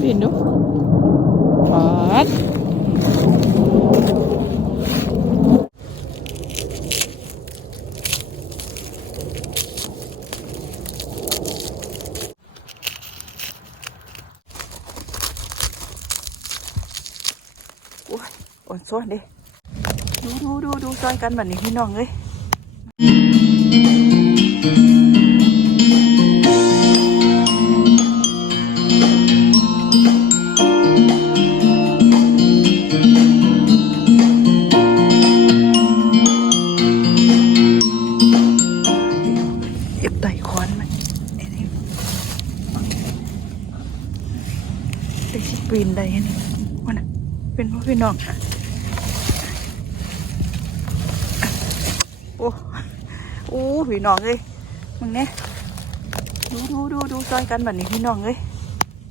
ปีนดูปัดโอ้ยอ่อนซ้อนเด้ดูดูดูดูซอยกันแบบนี้พี่น้องเอ้ย พี่น้องอะโอ้โอ้พี่น้องเลยมึงเนี่ยดูดูดูดูซอยกันแบบนี้พี่น้องเลย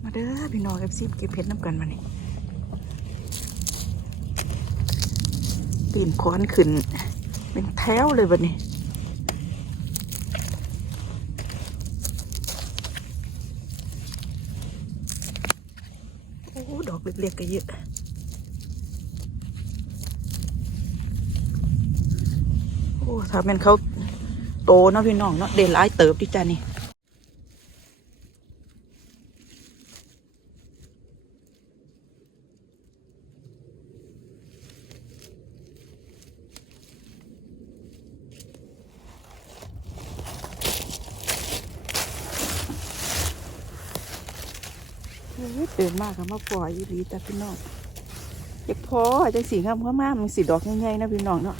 มาเด้อพี่น้องเอฟซีเก็บเพชรน้ำกันมานี่ปีนคอนขึ้น เป็นแถวเลยแบบนี้โอ้ดอกเล็กๆก็เยอะ โอ้ ถ้าเป็นเขาโตเนาะพี่น้องเนาะเด่นร้ายเติบดิจ้านี่เดินมากค่ะมาปล่อยอีหลีจ้าพี่น้องอยากพอจังสีงามข้ามากมันสีดอกใหญ่ๆนะพี่น้องเนาะ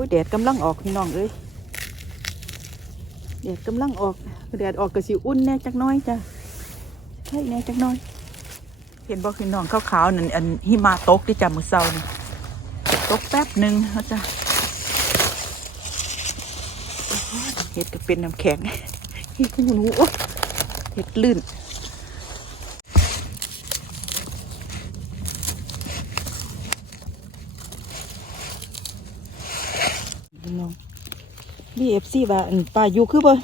อ้ยแดดกำลังออกพี่น้องเอ้ยแดดกำลังออกแดดออกก็สิอุ่นแน่จักน้อยจ้ะใช่แน่จักน้อย เห็นบอกพี่น้องขาวๆนั่นอันหิมาตกที่จ้ะมือเศร้านี่ตกแป๊บหนึ่งเขาจะเห็ดก็เป็นน้ำแข็งเห็ดหนูเห็ดลื่น พี่น้อง นี่เอฟซีว่าอันป่าอยู่คือบ่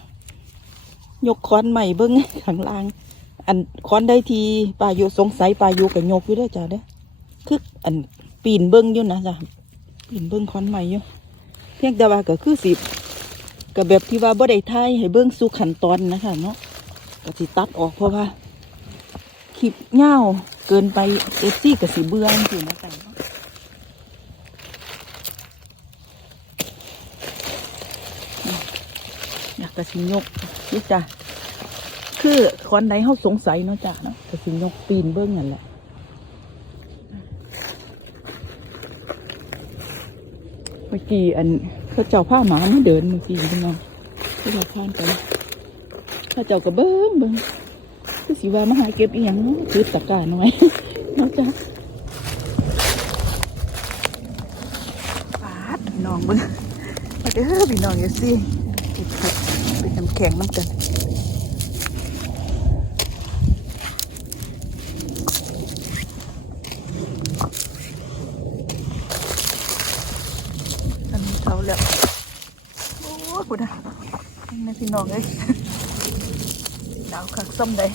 ยกคอนใหม่เบิ้งข้างล่าง อันคอนได้ทีป่าอยู่สงสัยป่าอยู่กับยกอยู่ด้อจ้ะเด้อคืออันปีนเบิ้งอยู่นะจ้ะปีนเบิ้งคอนใหม่อยู่เพียงแต่ว่าก็คือสิกับแบบที่ว่าบ่ได้ทายให้เบิ้งสู่ขั้นตอนนะคะเนาะก็สิตัดออกเพราะว่าคลิปเง่าวเกินไปเอฟซีก็สิเบื่อจริงนะจ๊ะเนาะ อยา กระสิยกนี่จ้ะคือคอนใดเขาสงสัยเนาะจ้ะเนาะกระสิยกปีนเบิ้งนั่นแหละเมื่อกี้อันเขาเจ้าผ้าหมาไมาเดินเมื่อกี้พี่น้องเขาเจ้าผ่านไปเขาเจ้าก็เบิ้งเบิ้งคือสิว่ามาหาเก็บอีหยังเนาะคือตะกร้าหน่อยเนาะจ้ะปาดน้องเบิ้งมาเด้อพี่น้องอย่าสิเก็บเห็ดเป็นน้ำ แข็งน้ำกันอันนี้เขาแล้วโอ้คุณนะนี่พี่น้องเลยดาวคักส้มได้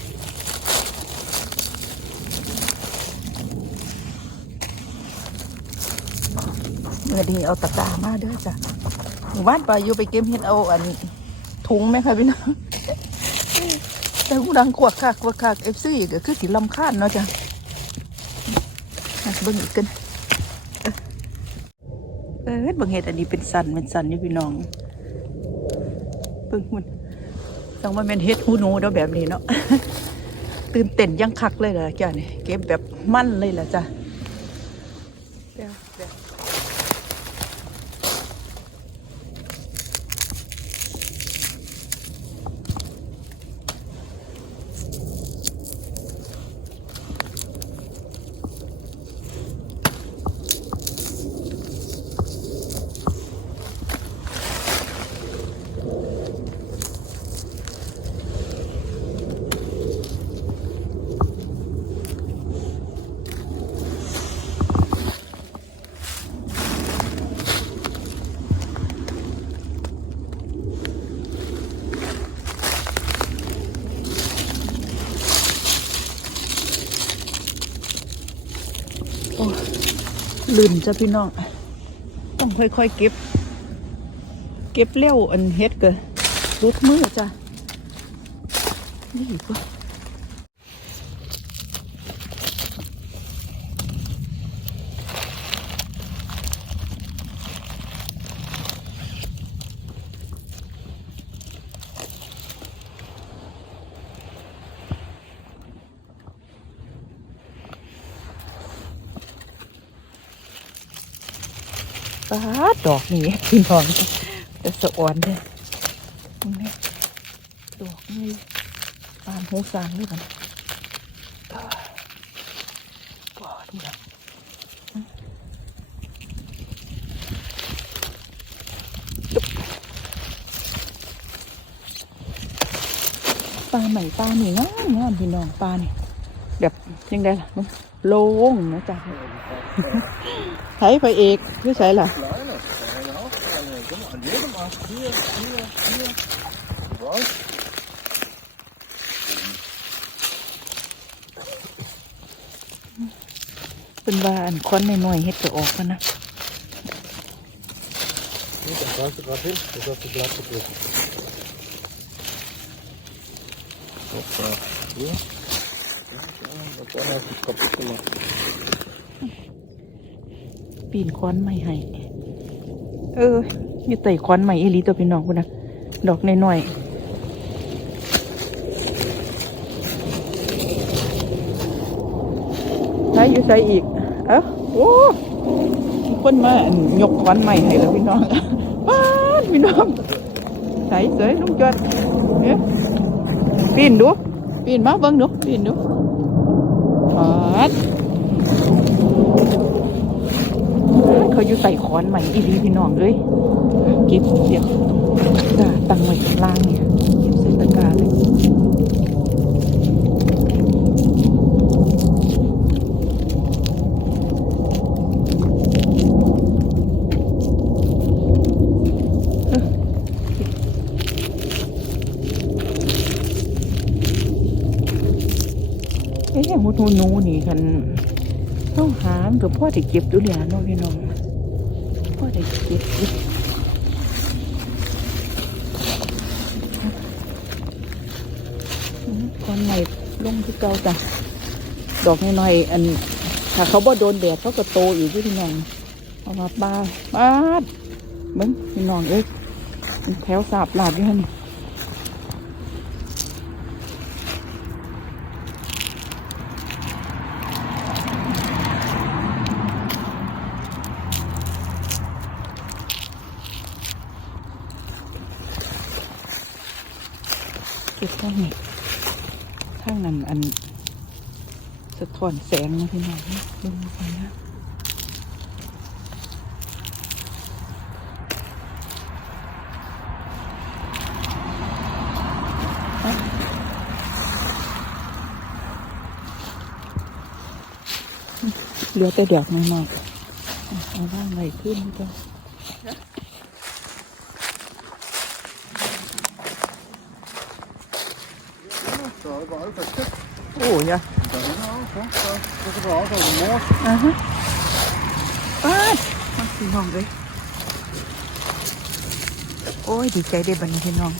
เมื่อดีเอาตะกร้ามาเด้อจ้ะหมู่บ้านปลาอยู่ไปเก็บเห็ดเอาอันนี้ ถุงไหมคะพี่น้องแต่หูดังกวักคักกวักคักเอฟซีก็คือสีลำคาญเนาะจ้ะเบิ่งอีกกันเออเบิ่งเห็ดอันนี้เป็นสันเป็นสันอยู่พี่น้องเบิ่งมันต้องมาเป็นเห็ดหูหนูเด้อแบบนี้เนาะตื่นเต้นยังคักเลยเหรอจ้ะนี่เก็บแบบมั่นเลยเหรอจ้ะ ลื่นจ้ะพี่น้อง ต้องค่อยๆเก็บ เก็บเร็วอันเฮ็ดเกอรถมือจ้ะนี่ก็ ปาดอกนี่พี่น้องแต่สะอ่อนเลยนี้ดอกนี่ปานหูสางด้วยกันปาดดูนะปลาใหม่ปลานี่งามงามพี่น้องปลาเนี่ยแบบยังไงล่ะมันโล่งนะจ๊ะ ไทยพระเอกนี่ใช่หรอเป็นว่าอันค้อนในหน่วยเฮ็ดจะออกกันนะนี่จะกลายเป็นกลายเป็นจะกลายเป็นกลายเป็น Вот так. Вот так. Вот так. Вот так. Вот так. ควันใหม่ให้ เออ อยู่ไต่ควันใหม่อีหลีตัวพี่น้องคุณนะ ดอกน้อยๆใช้อยู่ใส่อีก เอ้าโอ้มีคนมาอันยกควันใหม่ให้แล้วพี่น้องป้าดพี่น้องใส่เสยลุงจอดเนี่ยปีนดูปีนมาเบิ่งดูปีนดูปัด เขาอยู่ใส่ขอนใหม่อีหลีพี่น้องเอ้ยเก็บเดี๋ยวจ้าตังไว้ข้างล่างเนี่ยเก็บใส่ตะกร้าเลยเอ๊ะหมูทูนูนี่กันต้องหามกับพ่อได้เก็บดูแลเน้องพี่น้อง ก้อยู่อืมก่อนใหม่ลงที่เก่าจ้ะดอกน้อยๆอัน ถ้าเขาบ่โดนแดดเขาก็โตอีกอยู่พี่น้องเอามาปาปาเบิ้งพี่น้องเอ้ยแถวสาบหลาดอยู่หั่นี่เก็บข้างนี้ข้างนั้นอัน สะท้อนแสงนะพี่น้องนะเบิ่งก่อนนะเหลือแต่เดีอกน้อยๆเอาว่างไว้ขึ้นก็ Da überall versteckt. โอ้ยะ อ่าฮะปมาพี่น้องเลยโอ้ยดีใจได้บัดนพี่น้อง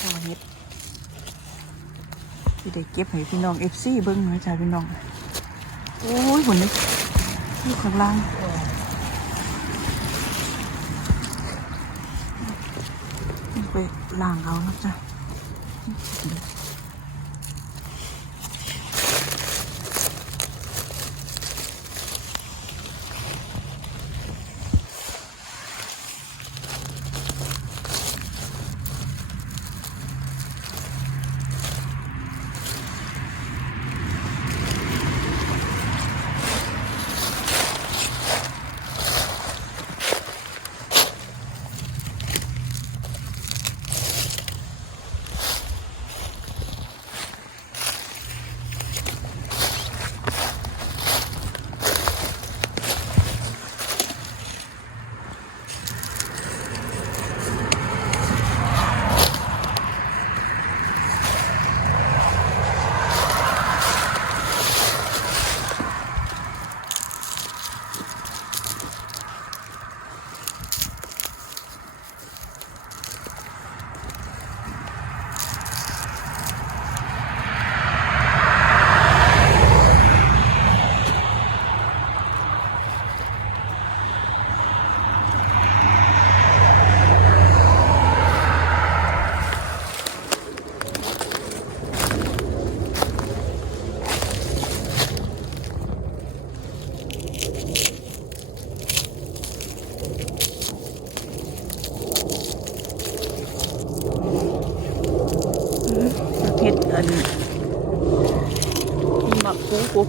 พอเฮ็ดที่ได้เก็บให้พี่น้องเอฟซีเบิ้งหน่อยจ้าพี่น้องโอ้ยหุ่นนี่อยู่ข้างล่างไปล้างเอานะจ๊ะ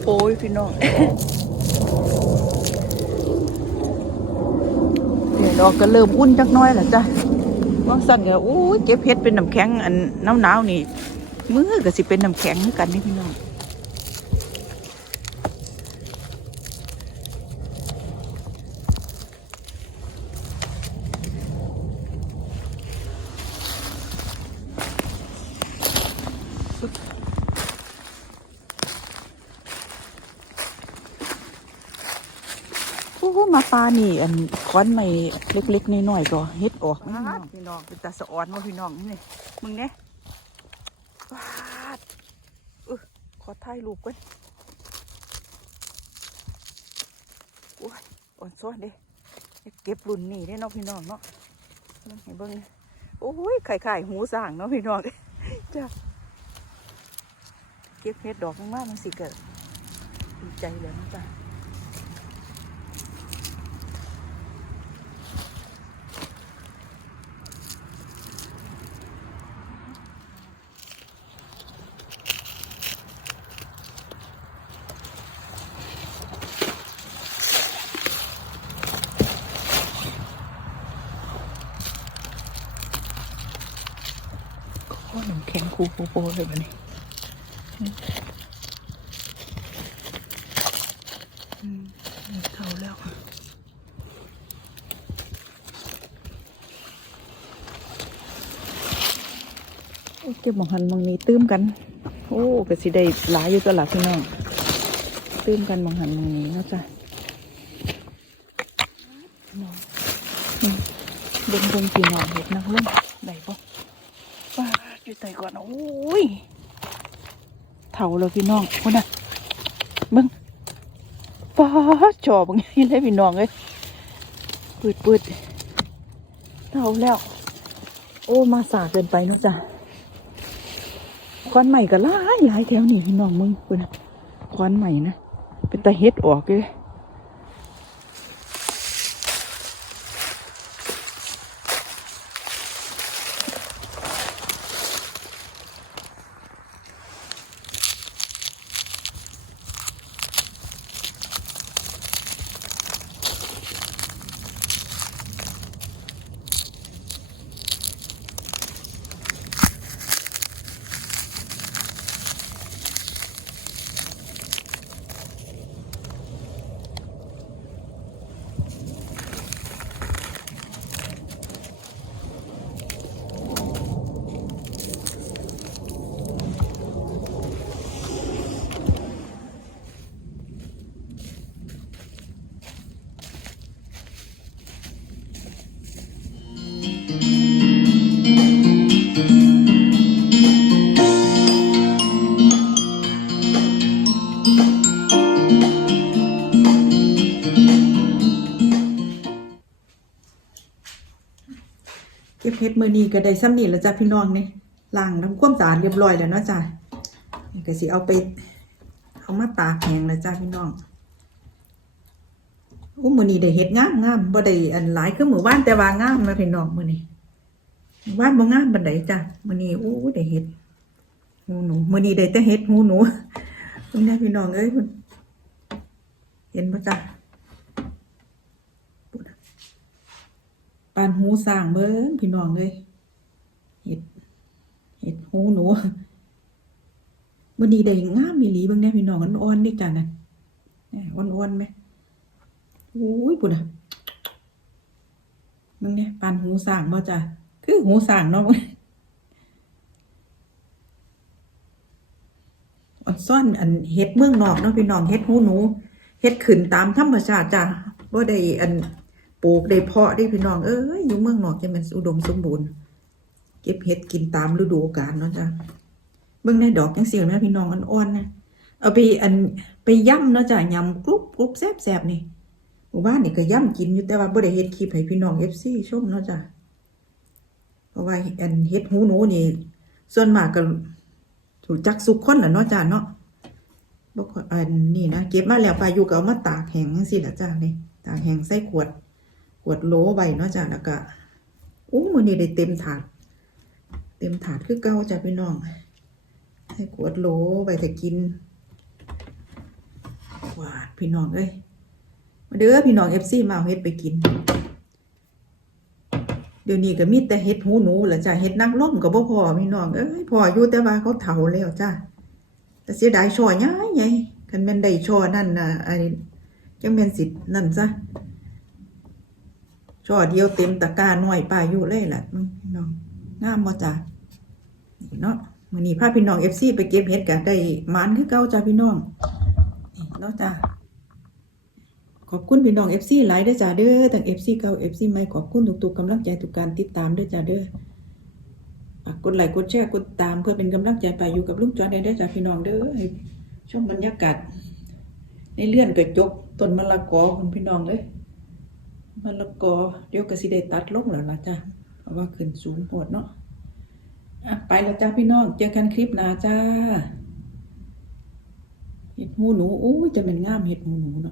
โป้ยพี่น้องเดี๋ยวดอกก็เริ่มอุ่นจักน้อยแล้วจ้ะว่าสั่นก็โอ้ยเจ็บเพชรเป็นน้ำแข็งอันหนาวๆนี่มือก็สิเป็นน้ำแข็งคือกันนี่พี่น้อง ปลานี่ อันค้อนไม่เล็กๆน้อยๆก็เฮ็ดออกพี่น้องพี่น้องเป็นตาสะออนว่าพี่น้องนี่มึงเนี่ยปาดเออขอถ่ายรูปกันโอ้ยอ่อนซ้อนเด้เก็บรุ่นนี่ได้เนาะพี่น้องเนาะเฮงให้เบิ่งโอ้ยไข่ไข่หูสร้างเนาะพี่น้องจ้าเก็บเฮ็ดดอกมากๆมันสิเกิดดีใจเลยนะจ้า ก็ นคูโปโปเลยแบบนี้เท่าแล้วเก็บหมองหันมองนี้ตื้มกัน โอ้ก็สิได้หลายอยู่ตวลาดพี่น้องตื้มกันมองหันมองนี้นะจ้ะน้องอืมเบิ่งเบิ่งพี่น้องเห็ดนักลุ่มได้ปะ อยู่ใส่ก่อน โอ้ยเท่าเลยพี่น้องคนน่ะเบิ้งป้าดจอบงอย่างเลยพี่น้องเลยปืดปืดเท่าแล้ว โอ้ มาสาเกินไปนะจ้ะควันใหม่ก็หลายหลายแถวนี่พี่น้องมึงคนน่ะควันใหม่นะ เป็นตาเฮ็ดออกเลย เก็ดมือนี้ก็ได้ซ้ำนี่แล้วจ้ะพี่น้องนี่ล้างทำความสะอาดเรียบร้อยแล้วเนาะจ้ะนี่ก็สิเอาไปเอามาตากแห้งแล้วจ้ะพี่น้องอู้มือนี้ได้เห็ดงามงามบ่ได้อันหลายคือมือว่านแต่ว่างามนะพี่น้องมือนี้มื้อว่านบ่งามบันไดจ้ะมือนี้อู้ได้เห็ดหูหนูมือนี้ได้แต่เห็ดหูหนูเพิ่นได้พี่น้องเอ้ยเพิ่นเห็นบ่จ้ะ ปานหูสร้างเบิ้งพี่น้องเลยเห็ดเห็ดหูหนูวันนี้ได้งามมีหลีเบางแน่พี่น้องอ่อนๆนี่จ้ะนะเนี่ยอ่อนๆไหมโอ้ยปุ่นอะมึงเนี่ยปานหูสางบ่จ้ะคือหูสางเนาะมึงอ่อนซ่อนอันเห็ดเมืองนอกเนาะพี่น้องเห็ดหูหนูเห็ดขึ้นตามธรรมชาติจ้ะบ่ได้อัน ปลูกได้เพาะได้พี่น้องเอ้ยอยู่เมืองนอกจะมันอุดมสมบูรณ์ เก็บเห็ดกินตามฤดูกาลเนาะจ้ะเบิ่งในดอกจังซี่แม่พี่น้องอ่อนๆนะเอาไปอันไปย่ำเนาะจ้ะยำกรุบกรุบแซ่บๆนี่หมู่บ้านนี่ก็ย่ำกินอยู่แต่ว่าบ่ได้เฮ็ดคลิปให้พี่น้อง FC ชมเนาะจ้ะเพราะว่าอันเฮ็ดหูหนูนี่ ส่วนมากก็ถูกจักสุกคนน่ะเนาะจ้ะเนาะบอยอันนี้นะเก็บมาแล้วพายุก็เอามาตากแห้งจังซี่ล่ะจ้ะนี่ตากแห้งใส่ขวด ขวดโหลไว้เนาะจ้ะแล้วก็อู้มือนี้ได้เต็มถาด เต็มถาดคือเก่าจ้ะพี่น้องใส่ขวดโหลไปแต่กินหวาดพี่น้องเอ้ยมาเด้อพี่น้องเอฟซีมาเฮ็ดไปกิน เดี๋ยวนี้ก็มีแต่เฮ็ดหูหนูแหละจ้ะเฮ็ดนางร่มก็บ่พอพี่น้องเอ้ยพออยู่แต่ว่าเขาเฒ่าแล้วจ้ะแต่เสียดายช่อใหญ่ใหญ่คันแม่นได้ช่อนั่นน่ะไอ้จังแม่นสินั่นซะ ช่อเดียวเต็มตะกร้าน้อยป้าอยู่เลยล่ะพี่น้องงามบ่จ้ะเนาะมื้อนี้พาพี่น้อง FC ไปเก็บเห็ดก็ได้หมานคือเก่าจ้ะพี่น้องนี่เนาะจ้ะขอบคุณพี่น้อง FC หลายด้อจ้าเด้อทั้ง FC เก่า FC ใหม่ขอบคุณทุกๆกำลังใจทุกการติดตามด้อจ้าเด้อกดไลค์กดแชร์กดตามเพื่อเป็นกำลังใจไปอยู่กับลุงจอดได้ด้จ้าพี่น้องเด้อให้ชมบรรยากาศในเลื่อนกระจกต้นมะละกอคุณพี่น้องเอ้ย มะละกอเดี๋ยวก็สิได้ตัดลงแล้วล่ะจ้าเพราะว่าขึ้นสูงโหดเนาะอะไปแล้วจ้าพี่น้องเจอกันคลิปหน้าจ้าเห็ดหูหนูอู้ยจะเป็นงามเห็ดหูหนูเนาะ